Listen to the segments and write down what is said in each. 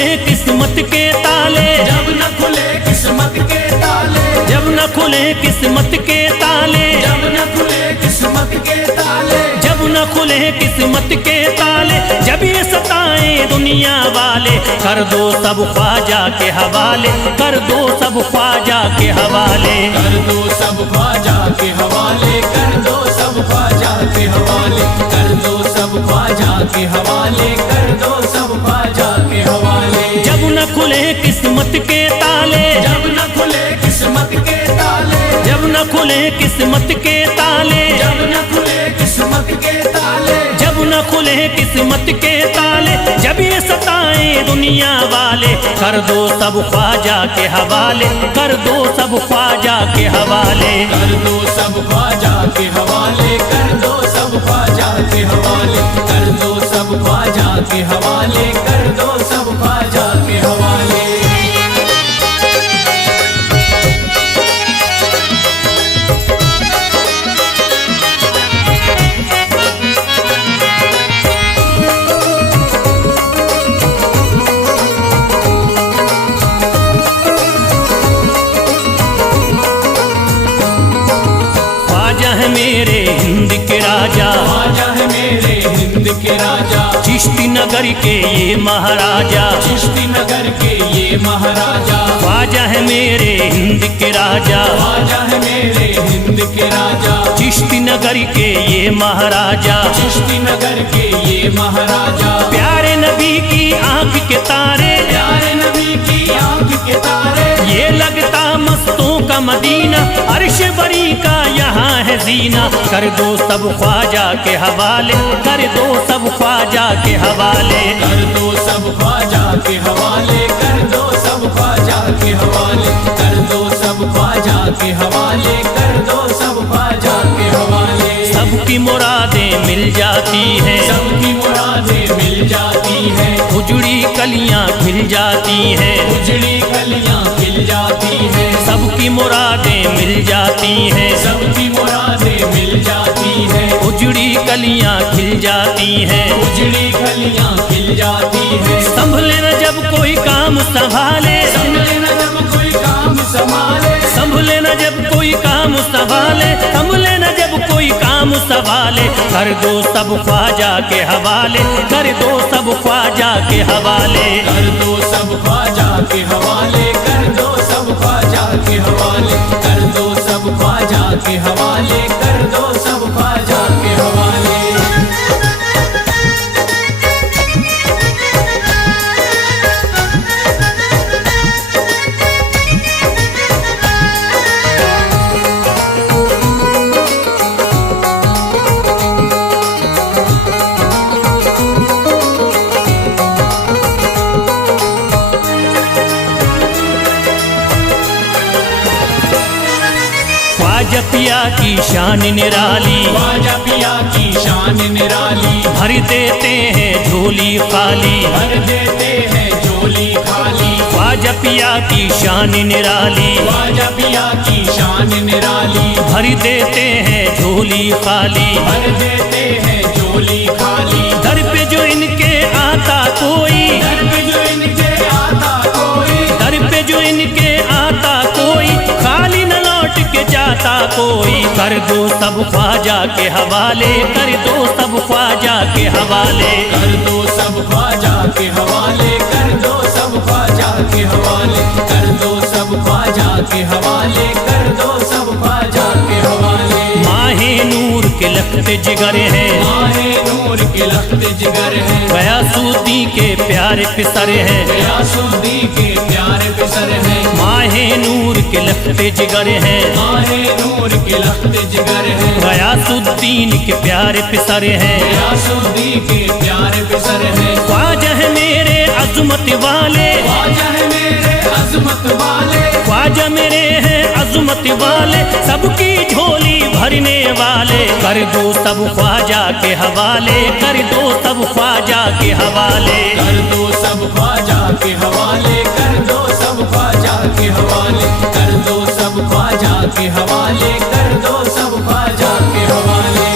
खुले किस्मत के ताले, जब न खुले किस्मत के ताले, जब न खुले किस्मत के ताले, जब न खुले किस्मत के ताले, जब न खुले किस्मत के ताले, जब ये सताएं दुनिया वाले, कर दो सब ख्वाजा के हवाले, कर दो सब ख्वाजा के हवाले, कर दो सब ख्वाजा के हवाले, कर दो सब ख्वाजा के हवाले, कर दो सब ख्वाजा के हवाले, कर दो सब ख्वाजा के हवाले। जब न खुले किस्मत के ताले, जब न खुले किस्मत के ताले, जब न खुले किस्मत के ताले, जब न खुले किस्मत के ताले, जब न खुले किस्मत के ताले, जब ये सताएं दुनिया वाले, कर दो सब ख्वाजा के हवाले, कर दो सब ख्वाजा के हवाले, कर दो सब ख्वाजा के हवाले, कर दो सब ख्वाजा के हवाले, कर दो सब ख्वाजा के हवाले, कर दो सब ख्वाजा के हवाले। है मेरे हिंद के राजा, ख्वाजा है मेरे हिंद के राजा, चिश्ती नगर के ये महाराजा, चिश्ती नगर के ये महाराजा, ख्वाजा है मेरे हिंद के राजा, ख्वाजा है मेरे हिंद के राजा, चिश्ती नगर के ये महाराजा, चिश्ती नगर के ये महाराजा, प्यारे नबी की आंख के तारे, प्यारे नबी की आंख के तारे, ये लगता मस्तों का मदीना, अर्श बरी का यहाँ है जीना, कर दो सब ख्वाजा के हवाले, कर दो सब ख्वाजा के हवाले, कर दो सब ख्वाजा के हवाले, कर दो सब ख्वाजा के हवाले, कर दो सब ख्वाजा के हवाले, कर दो सब ख्वाजा के हवाले। सबकी मुरादें मिल जाती हैं, सबकी मुरादें मिल जाती हैं, उजड़ी कलियां खिल जाती हैं, उजड़ी कलियां खिल जाती हैं, सबकी मुरादें मिल जाती हैं, सबकी मुरादें मिल जाती हैं, उजड़ी कलियां खिल जाती हैं, उजड़ी कलियां खिल जाती हैं। संभले न जब कोई काम संभाले, संभले न जब कोई काम संभाले, संभले न जब कोई काम संभाले, संभले न जब कोई काम संभाले, कर दो सब ख्वाजा के हवाले, कर दो सब ख्वाजा के हवाले, कर दो सब ख्वाजा के हवाले, कर दो सब ख्वाजा के हवाले, कर दो सब ख्वाजा के हवाले, कर दो सब ख्वाजा के हवाले। ख्वाजा पिया की शान निराली, ख्वाजा पिया की शान निराली, भर देते हैं झोली खाली, भर देते हैं झोली खाली, ख्वाजा पिया की शान निराली, ख्वाजा पिया की शान निराली, भर देते हैं झोली खाली, भर देते हैं झोली खाली, दर पे जो इनके आता कोई, दर पे जो इनके आता कोई, दर पे जो इनके आता कोई, खाली न लौट के जाता कोई, कर दो सब ख्वाजा के हवाले, कर दो सब ख्वाजा के हवाले, कर दो सब ख्वाजा के हवाले, कर दो सब ख्वाजा के हवाले, कर दो सब ख्वाजा के हवाले, कर दो सब ख्वाजा के हवाले। माहे नूर के लखते जिगर हैं, माहे नूर के लखते जिगर हैं, गयासुद्दी के प्यारे पिसर हैं, गयासुद्दी के प्यारे पिसर हैं, माहे नूर के लखते जिगर हैं, माहे नूर के लखते जिगर हैं, गयासुद्दीन के प्यारे पिसर हैं, गयासुद्दी के प्यारे पिसर हैं। ख्वाजा है मेरे अज़मत वाले, ख्वाजा है मेरे अज़मत वाले, ख्वाजा मेरे हैं अज़मत वाले, सबकी झोली भरने वाले, कर दो सब ख्वाजा के हवाले, कर दो सब ख्वाजा के हवाले, कर दो सब ख्वाजा के हवाले, कर दो सब ख्वाजा के हवाले, कर दो सब ख्वाजा के हवाले, कर दो सब ख्वाजा के हवाले।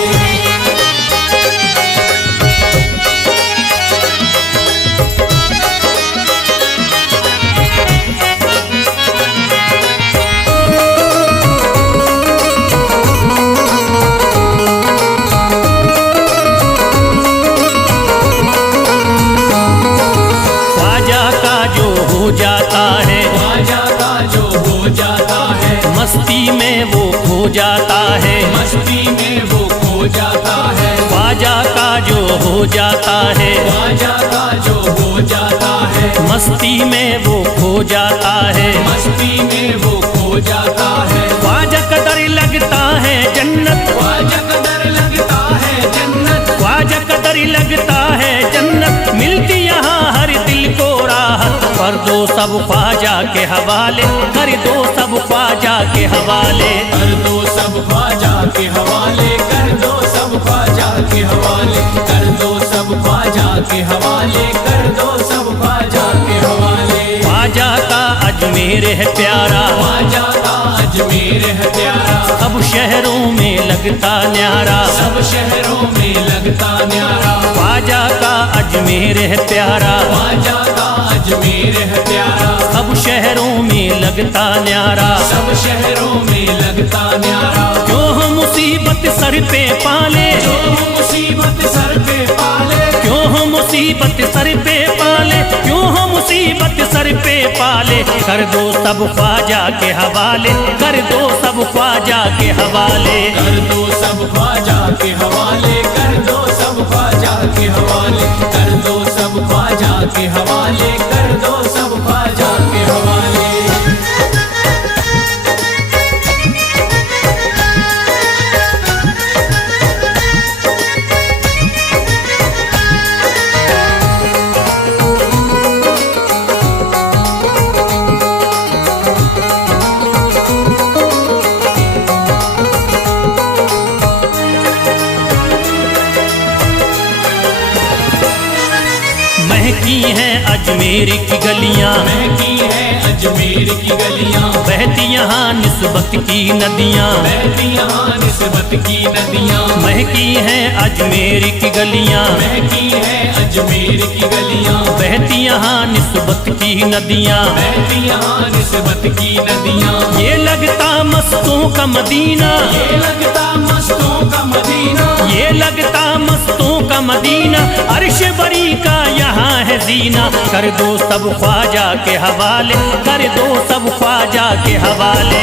हो जाता है, मस्ती में वो खो जाता है, मस्ती में वो खो जाता है, ख्वाजा का जो हो जाता है, ख्वाजा का जो हो जाता है, मस्ती में वो खो जाता है, मस्ती में वो खो जाता है, ख्वाजा कदर लगता है जन्नत, ख्वाजा कदर लगता है जन्नत, ख्वाजा कदर लगता है जन्नत, मिलती यहाँ हर दिल को राहत, कर दो सब ख्वाजा के हवाले, कर दो सब ख्वाजा के हवाले, कर दो सब ख्वाजा के हवाले, कर दो सब ख्वाजा के हवाले, कर दो सब ख्वाजा के हवाले, कर दो सब ख्वाजा के हवाले। ख्वाजा का अजमेर है प्यारा, ख्वाजा का अजमेर है प्यारा, सब शहरों में लगता न्यारा, सब शहरों में लगता न्यारा, ख्वाजा का अजमेर है प्यारा, ख्वाजा का अजमेर है प्यारा, सब शहरों में लगता न्यारा, सब शहरों में लगता न्यारा, क्यों हम मुसीबत सर पे पाले, जो मुसीबत सर पे पाले, क्यों हम मुसीबत सर पे पाले, क्यों हम मुसीबत सर पे पाले, कर दो सब ख्वाजा के हवाले, कर दो सब ख्वाजा के हवाले, कर दो सब ख्वाजा के हवाले, कर दो सब ख्वाजा के हवाले, कर दो सब ख्वाजा के हवाले, कर दो सब ख्वाजा के हवाले। महकी हैं अजमेर की गलियां, महकी है अजमेर की गलियां, बहती यहाँ निस्बत की नदियां, बहती यहाँ निस्बत की नदियां, महकी हैं अजमेर की गलियां, महकी है अजमेर की गलियां, बहती यहाँ निस्बत की नदियां, बहती यहाँ निस्बत की नदियां, ये लगता मस्तों का मदीना, ये लगता मस्तों का मदीना, ये लगता मस्तों का मदीना, अर्श बरी का यहाँ है जीना, कर दो सब ख्वाजा के हवाले, कर दो सब ख्वाजा के हवाले।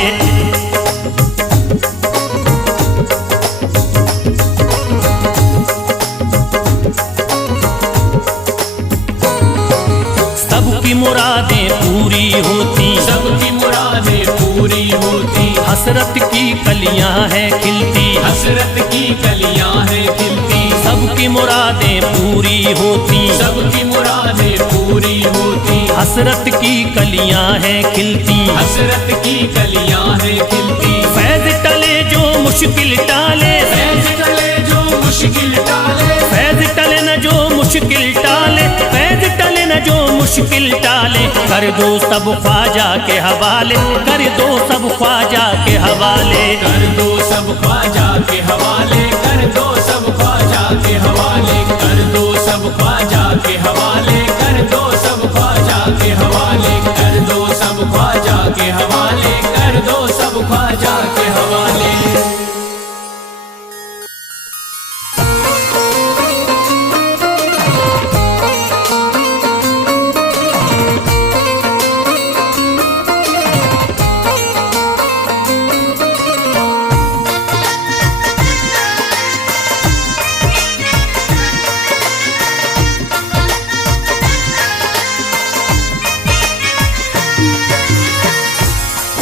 सबकी मुरादें पूरी होती, सबकी मुरादें पूरी होती, हसरत की कलियां हैं खिलती, हसरत की कलियां हैं खिलती, सबकी मुरादें पूरी होती, सबकी मुरादें पूरी होती, हसरत की कलियां हैं खिलती, हसरत की कलियां हैं खिलती, फैज टले जो मुश्किल टाले, फैज टले जो मुश्किल टाले, फैज टले न जो मुश्किल टाले, फैज टले न जो मुश्किल टाले, कर दो सब ख्वाजा के हवाले, कर दो सब ख्वाजा के हवाले, कर दो सब ख्वाजा के हवाले, कर दो सब ख्वाजा के हवाले, कर दो सब ख्वाजा के हवाले, कर दो सब ख्वाजा के हवाले, कर दो सब ख्वाजा के हवाले, कर दो सब ख्वाजा के हवाले।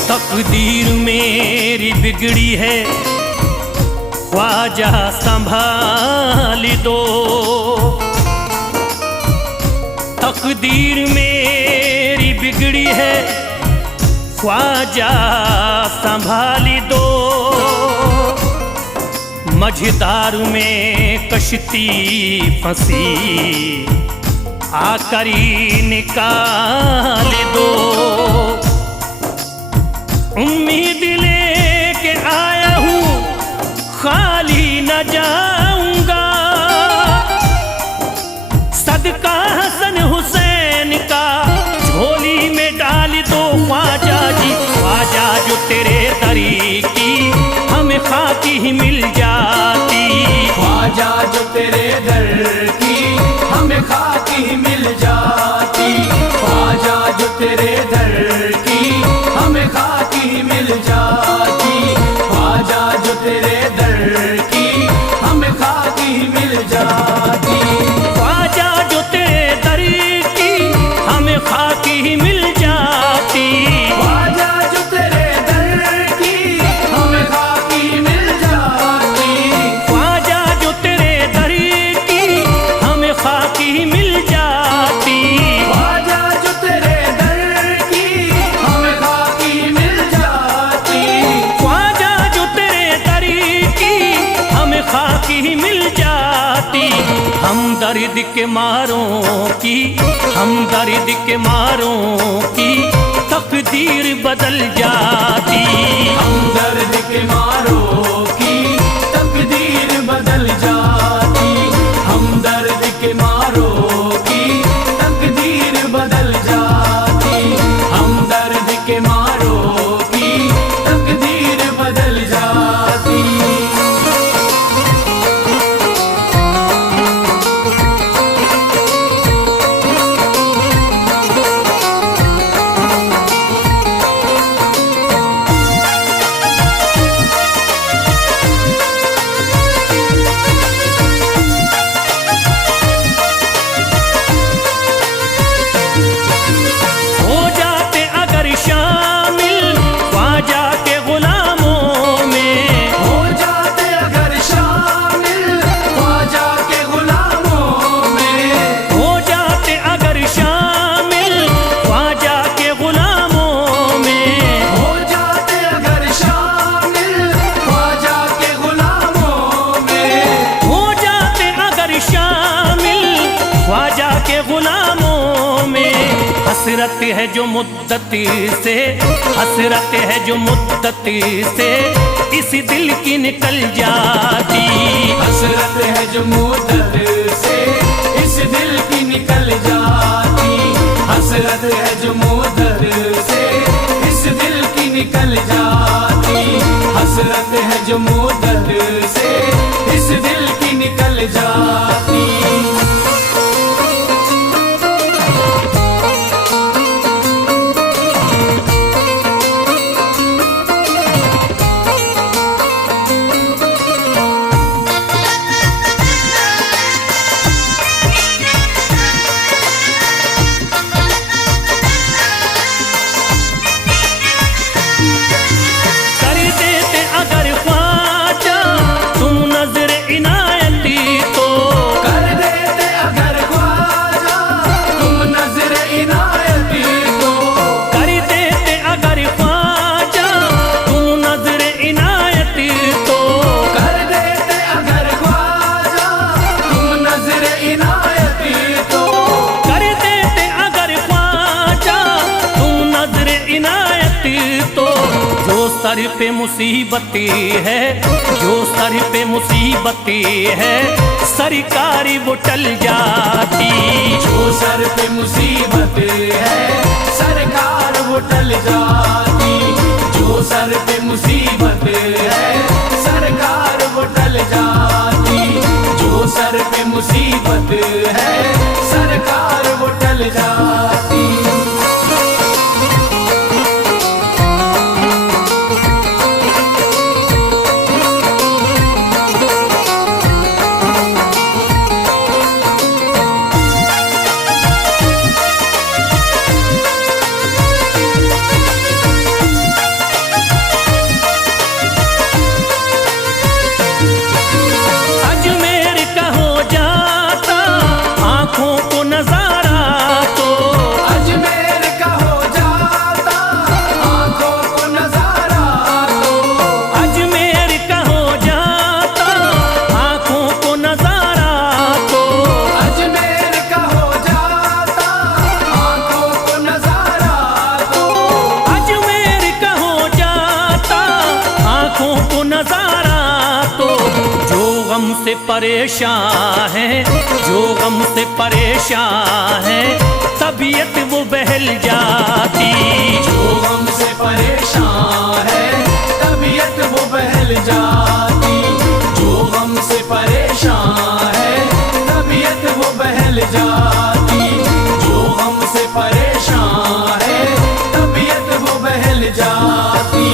तकदीर मेरी बिगड़ी है ख्वाजा संभाल दो, तकदीर मेरी बिगड़ी है ख्वाजा संभाल दो, मझधार में कश्ती फंसी आकरी निकाल दो, उम्मीद लेके आया हूँ खाली न जाऊंगा, सदका हसन हुसैन का झोली में डाल दो ख्वाजा जी, ख्वाजा जो तेरे दरी की हमें खाकी ही मिल जाती, ख्वाजा जो तेरे दर की हमें खाकी ही मिल जाती, ख्वाजा जो तेरे दर की हमें खाकी मिल जाती, ख्वाजा जो तेरे दर की हमें खाकी मिल जाती, ख्वाजा जो तेरे दर की हमें खाकी मिल जाती, ख्वाजा जो तेरे दर की हमें खाकी मिल जाती, ख्वाजा जो तेरे दर की हमें खाकी मिल जाती, ख्वाजा जो तेरे दर की हमें खाकी मिल जाती, ख्वाजा जो तेरे दर की हमें खाकी मिल जाती। हम दर्द के मारों की, हम दर्द के मारों की तकदीर बदल जाती, हम दर्द के मारों की तकदीर बदल जाती, हम दर्द के मारों की तकदीर बदल जाती, हम दर्द के मारों की तकदीर बदल जाती। हो जाते अगर शामिल ख्वाजा के गुलामों में, हो जाते अगर शामिल ख्वाजा के गुलामों में, हो जाते अगर शामिल ख्वाजा के गुलामों में, हो जाते अगर शामिल ख्वाजा के गुलामों में, हो जाते अगर शामिल ख्वाजा के गुलामों में। हसरत है जो मुद्दती से, हसरत है जो मुद्दती से इस दिल की निकल जाती, हसरत है जो मुद्दत से इस दिल की निकल जाती, हसरत है जो मुद्दत से इस दिल की निकल जाती, हसरत है जो मुद्दत से इस दिल की निकल जाती। कर देते अगर ख्वाजा तुम नजर इनायती तो, कर देते अगर ख्वाजा तुम नजर इनायती तो, कर देते अगर ख्वाजा तुम नजर इनायती तो, कर देते अगर ख्वाजा तुम नजर इनायती तो, कर देते अगर ख्वाजा तुम नजर इनायती तो। जो सर पे मुसीबती है, जो सर पे मुसीबती है सरकारी वो टल जाती, जो सर पे मुसीबत है सरकार वो टल जाती, जो सर पे मुसीबत है सरकार वो टल जाती, जो सर पे मुसीबत है सरकार वो टल जाती। अजमेर का हो जाता आंखों को नजारा तो, अजमेर का हो जाता आंखों को नजारा तो, अजमेर का हो जाता आंखों को नजारा तो, अजमेर का हो जाता आंखों को नजारा तो, अजमेर का हो जाता आंखों को नजारा तो। जो गम से परेशान है, जो गम से परेशान है तबीयत वो बहल जाती, जो गम से परेशान है तबीयत वो बहल जाती, जो गम से परेशान है तबीयत वो बहल जाती, जो गम से परेशान है तबीयत वो बहल जाती।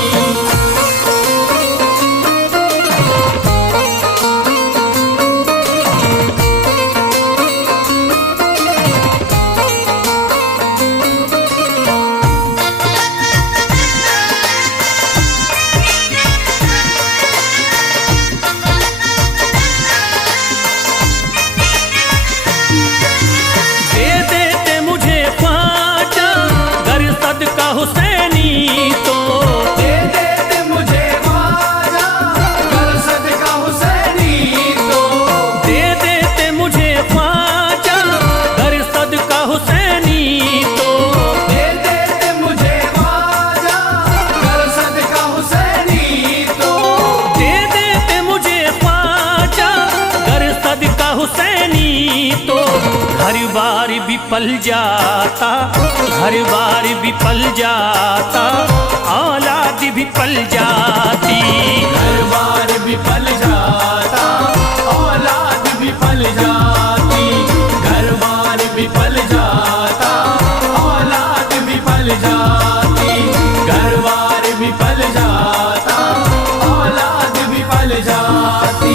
घर बार विफल जाता, घर बार विफल जाता, औलाद विफल जाती। घर बार विफल जाता, औलाद विफल जाती। घर बार विफल जाता, औलाद विफल जाती। घर बार विफल जाता, औलाद विफल जाती।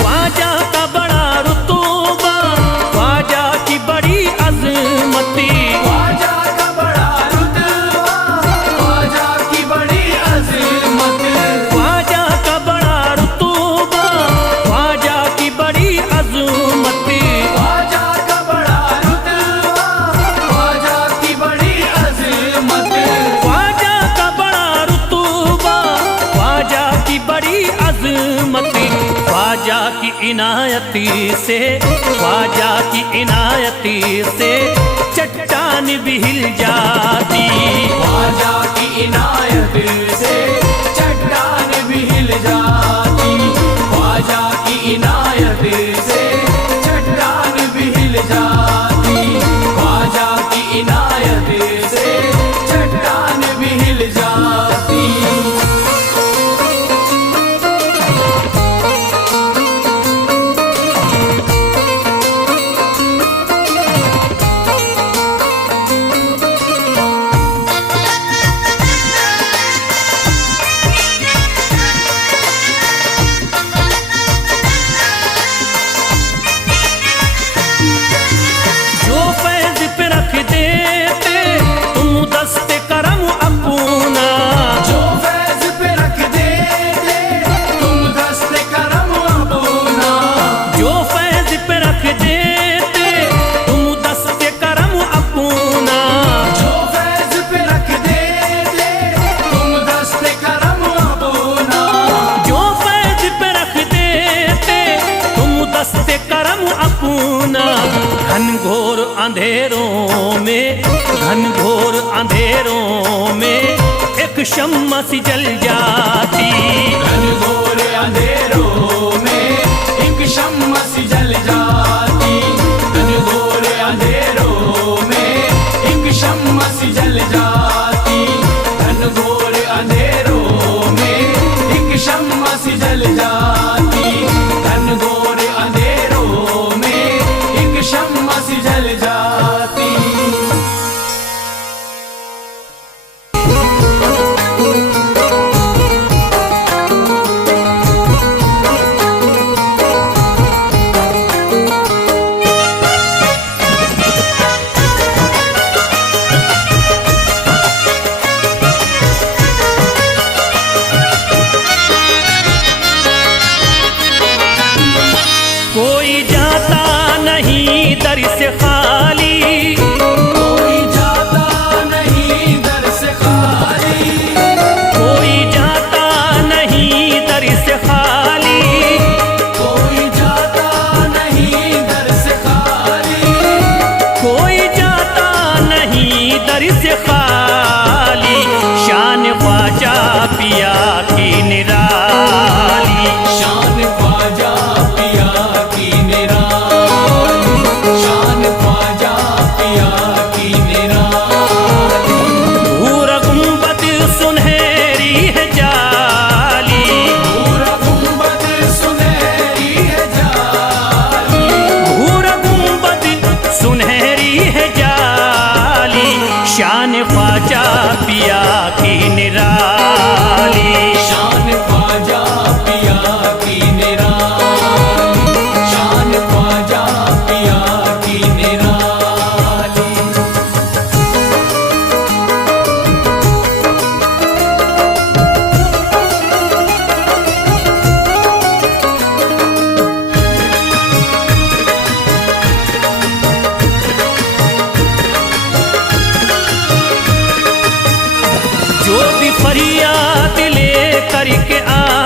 ख्वाजा का बड़ा रुतबा, ख्वाजा की बड़ी अजमती। ख्वाजा का बड़ा रुतबा, ख्वाजा की बड़ी अज़मत। ख्वाजा का बड़ा रुतबा, ख्वाजा की बड़ी अजमती। ख्वाजा का बड़ा रुतबा, ख्वाजा की बड़ी अज़मत। ख्वाजा का बड़ा रुतबा, ख्वाजा की बड़ी अजमती। ख्वाजा की इनायती से, ख्वाजा की इनायती से चट्टान भी हिल जाती। ख्वाजा की इनायत से चट्टान भी हिल जाती। ख्वाजा की इनायत से चट्टान भी हिल जाती। ख्वाजा की इनायत से चट्टान भी हिल जाती। जो फैज पे रख देते तुम दस्ते करम अपना। जो फैज़ पे रख देते तुम दस्ते करम अपना। जो फैज पे रख देते तुम दस्ते करम अपना। जो फैज़ पे रख देते तुम दस्ते करम अपना। जो फैज पे रख देते तुम दस्ते करम अपना। घनघोर अंधेरों में, घनघोर अंधेरों में एक शम्मा सी जल जाती। घनघोर अंधेरों में एक शम्मा सी जल जाती। घनघोर अंधेरों में एक शम्मा सी जल जाती। घनघोर अंधेरों में एक शम्मा सी जल जाती। घनघोर अंधेरों में एक शम्मा सी जल जाती। कोई जाता नहीं दर से खाली, कोई जाता नहीं दर से खाली। कोई जाता नहीं दर से खाली। कोई जाता नहीं दर से खाली। कोई जाता नहीं दर से खाली। शान ख्वाजा पिया की निराली। शान ख्वाजा पिया की निराली। शान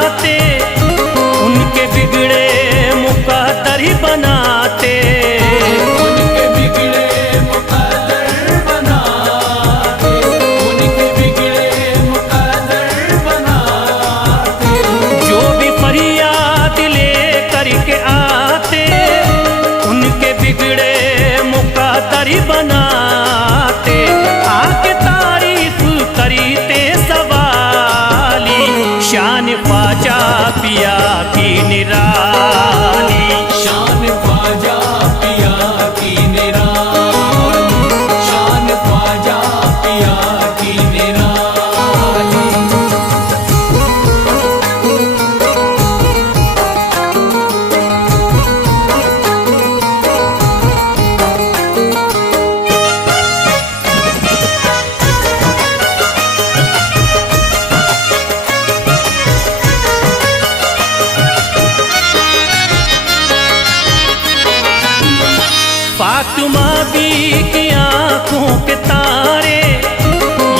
आते उनके बिगड़े मुकद्दर ही बनाते। उनके बिगड़े मुकद्दर बनाते, उनके बिगड़े मुकद्दर बनाते। जो भी फरियाद ले करके आते उनके बिगड़े मुकद्दर ही बनाते। आके तारीफ करते सवाली, शान ख्वाजा पिया की निराली। शान ख्वाजा पिया की निराली, शान ख्वाजा पिया की निराली। फातिमा बी की आंखों के तारे,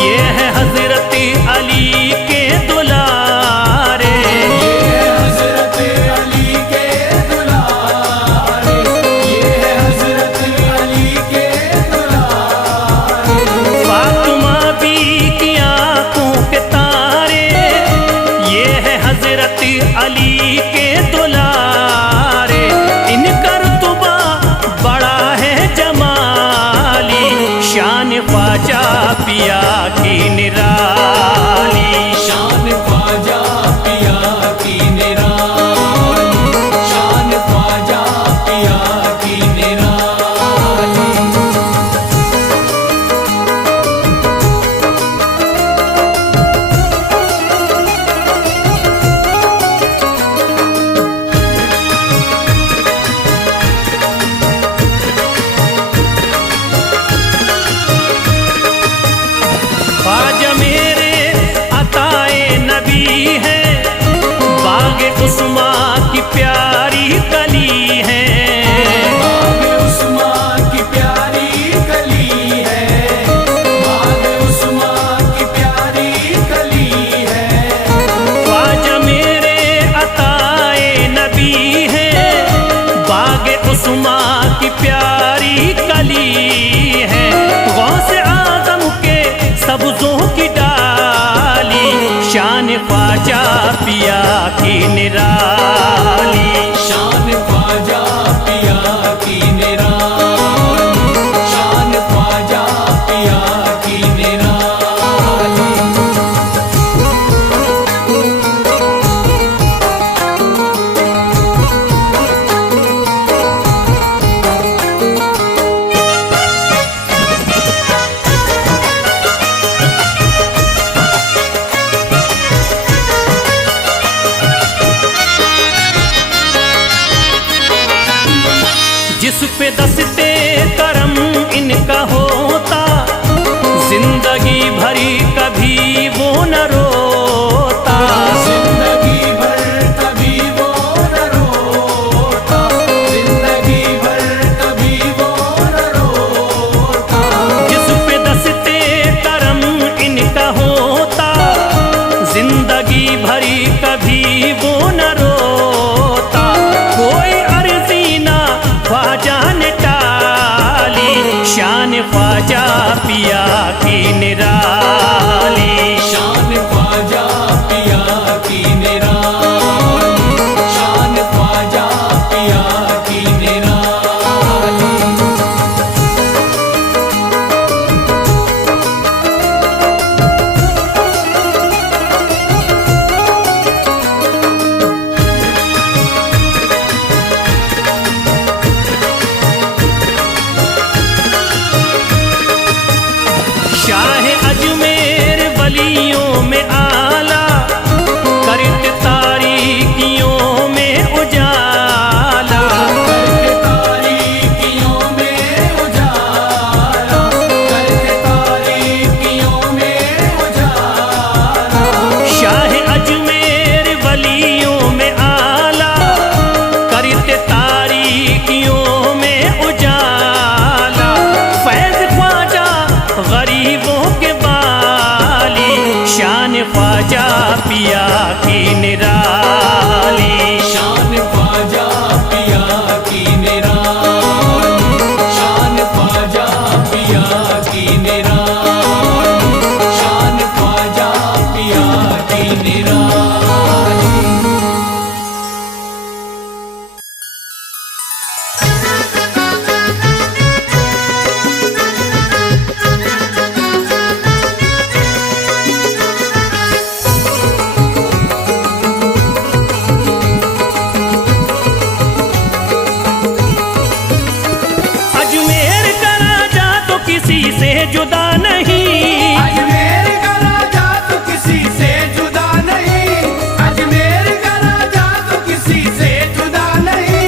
ये है हजरत अली के दुलारे। ये है हजरत अली के दुलारे, ये है हजरत अली के दुलारे। फातिमा बी की आंखों के तारे, ये है हजरत अली के दुलारे। इनका रुतबा बड़ा है जमाली, शान ख्वाजा पिया की निराली। शान ख्वाजा पिया की निराली, शान ख्वाजा पिया की निराली। ख्वाजा मेरे अताए नबी है, बागे उस्मा की प्यारी कली है। बाग उस्मा की प्यारी कली है, बाग उस्मा की प्यारी कली है। ख्वाजा मेरे अताए नबी है, बागे उस्मा की प्यारी कली है। गौसे आजम के सब्जों की डाली, शान ख्वाजा पिया की निराली। शान ख्वाजा पिया की निराली, शान ख्वाजा पिया की निराली। जिस पे दस्ते करम इनका होता, जिंदगी भरी कभी वो न रोता। जिंदगी भर कभी वो न रोता, जिंदगी भर कभी वो न रोता। जिस पे दस्ते करम इनका होता, जिंदगी भरी कभी वो न रोता। कोई अर्जी ना ख्वाजा ने टाली, शान ख्वाजा पिया की निराली। शान ख्वाजा पिया की निराली, शान ख्वाजा पिया की निराली। शाह अजमेर वलियों में आला, करते तारीकियों में उजाला। करके तारीकियों में उजाला, करके तारीकियों में उजाला। शाह अजमेर वलियों में आला, करते तारीकियों में उजाला। फैज ख्वाजा गरीबों के बाली, जुदा नहीं। अजमेर का राजा तो किसी से जुदा नहीं, अजमेर का राजा तो किसी से जुदा नहीं,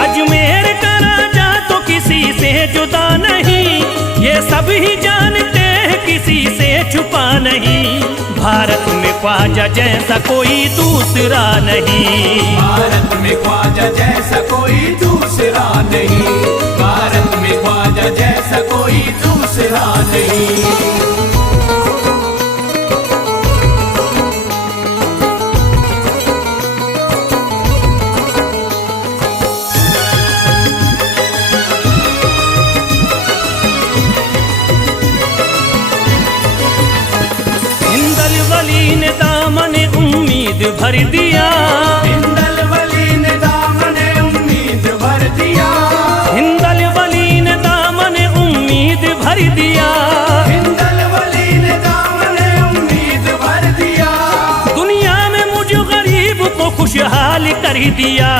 अजमेर का राजा तो किसी से जुदा नहीं, ये सब ही जानते हैं किसी से छुपा नहीं। भारत में ख्वाजा जैसा कोई दूसरा नहीं, भारत में ख्वाजा जैसा कोई दूसरा नहीं, भारत में ख्वाजा जैसा कोई दूसरा नहीं। हिंदल वली ने दामन उम्मीद भर दिया, हिंदल वली ने दामन उम्मीद भर दिया, हिंदल वली ने दामन उम्मीद भर दिया, हिंदल वली ने दामन उम्मीद भर दिया, दुनिया में मुझ गरीब को खुशहाल कर दिया।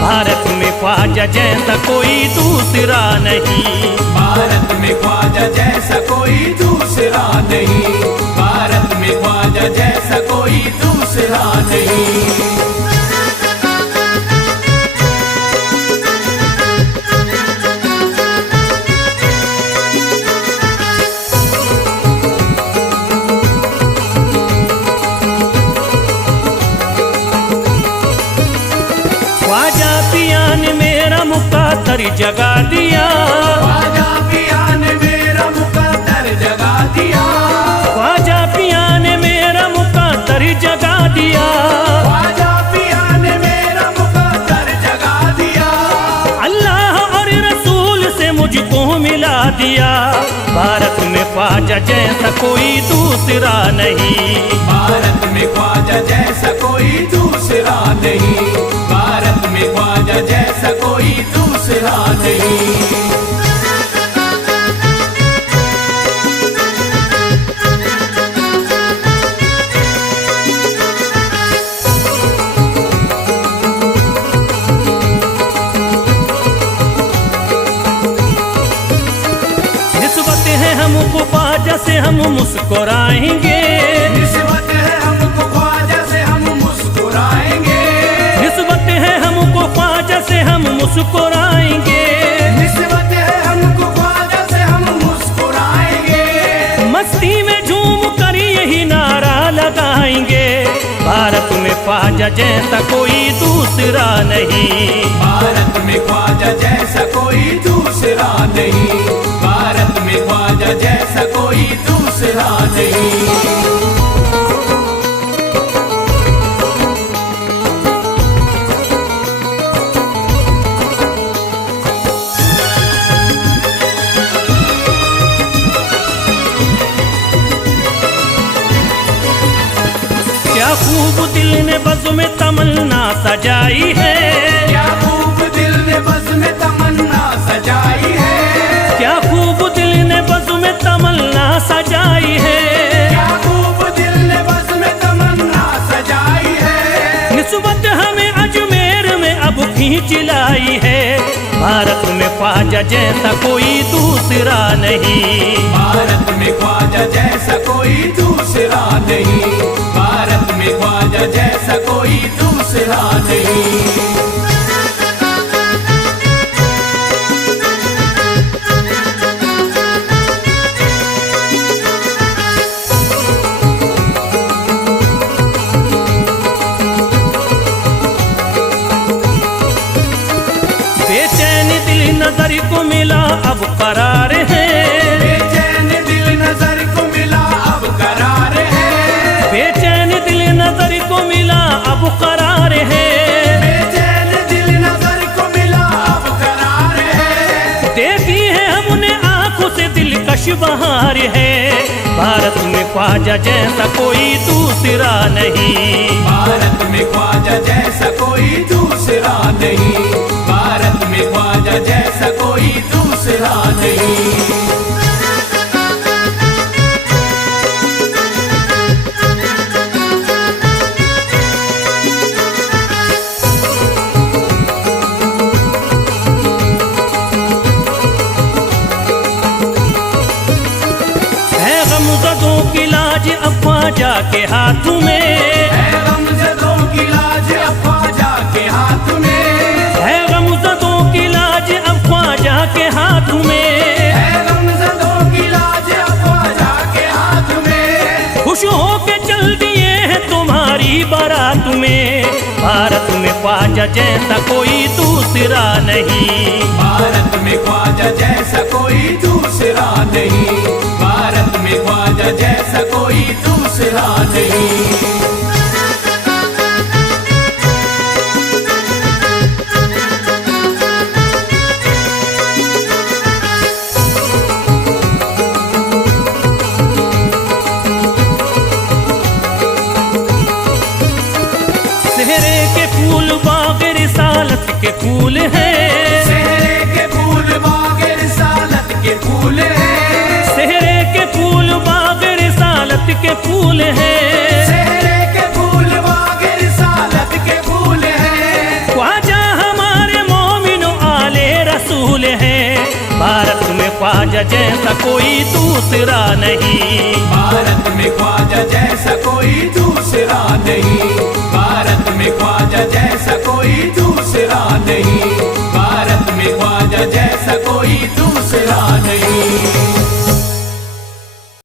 भारत में ख्वाजा जैसा कोई दूसरा नहीं, भारत में ख्वाजा जैसा कोई दूसरा नहीं, भारत में ख्वाजा जैसा कोई दूसरा नहीं। ख्वाजा पिया ने मेरा मुकद्दर जगा दिया, ख्वाजा पिया ने मेरा मुकद्दर जगा दिया, ख्वाजा पिया ने मेरा मुकद्दर जगा दिया, ख्वाजा पिया ने मेरा मुकद्दर जगा दिया, अल्लाह और रसूल से मुझको मिला दिया। भारत में ख्वाजा जैसा कोई दूसरा नहीं, भारत में ख्वाजा जैसा कोई दूसरा नहीं, भारत में ख्वाजा जैसा कोई दूसरा नहीं। निस्बत है हमको ख्वाजा से हम मुस्कुराएंगे, निस्बत है हमको ख्वाजा से हम मुस्कुराएंगे, निस्बत है हमको ख्वाजा से हम मुस्कुराएंगे, निस्बत है हमको ख्वाजा से हम मुस्कुराएंगे, मस्ती में झूम कर यही नारा लगाएंगे। भारत में ख्वाजा जैसा कोई दूसरा नहीं, भारत में ख्वाजा जैसा कोई दूसरा नहीं, भारत में ख्वाजा जैसा कोई दूसरा नहीं। क्या खूब दिल ने बज़्म में तमन्ना सजाई है, क्या खूब दिल ने बज़्म में तमन्ना सजाई है, क्या खूब दिल ने बज़्म में तमन्ना सजाई है, क्या खूब दिल ने बज़्म में तमन्ना सजाई है, निस्बत हमें अजमेर में अब खींच लाई है। भारत में ख्वाजा जैसा कोई दूसरा नहीं, भारत में ख्वाजा जैसा कोई दूसरा नहीं, भारत में ख्वाजा जैसा कोई दूसरा नहीं। बेचैन दिल नजर को मिला अब करार है, बेचैन दिल नजर को मिला अब करार है, बेचैन दिल नजर को मिला अब करार है, बेचैन दिल नजर को मिला अब करार है, देखी है हमने आंखों से दिलकश बहार है। भारत में ख्वाजा जैसा कोई दूसरा नहीं, भारत में ख्वाजा जैसा कोई दूसरा नहीं, भारत में ख्वाजा जैसा कोई दूसरा नहीं। ख्वाजा के हाथ में, है गमज़दों की लाज अब ख्वाजा के हाथ में, है गमज़दों की लाज अब ख्वाजा के हाथ में, है गमज़दों की लाज अब ख्वाजा के हाथ में। खुश होके चल दिए हैं तुम्हारी बारात में, भारत में ख्वाजा जैसा कोई दूसरा नहीं, भारत में ख्वाजा जैसा कोई दूसरा नहीं, भारत में ख्वाजा जैसा कोई दूसरा नहीं। सेहरे के फूल बाग रिसालत के फूल हैं, सेहरे के फूल बाग रिसालत के फूल हैं, सेहरे के फूल बाग रिसालत के फूल हैं, सेहरे के फूल बाग रिसालत के फूल हैं। ख्वाजा हमारे मोमिनो आले रसूल हैं, भारत में ख्वाजा जैसा कोई दूसरा नहीं, भारत में ख्वाजा जैसा कोई दूसरा नहीं, भारत में ख्वाजा जैसा कोई दूसरा नहीं, भारत में ख्वाजा जैसा कोई दूसरा नहीं।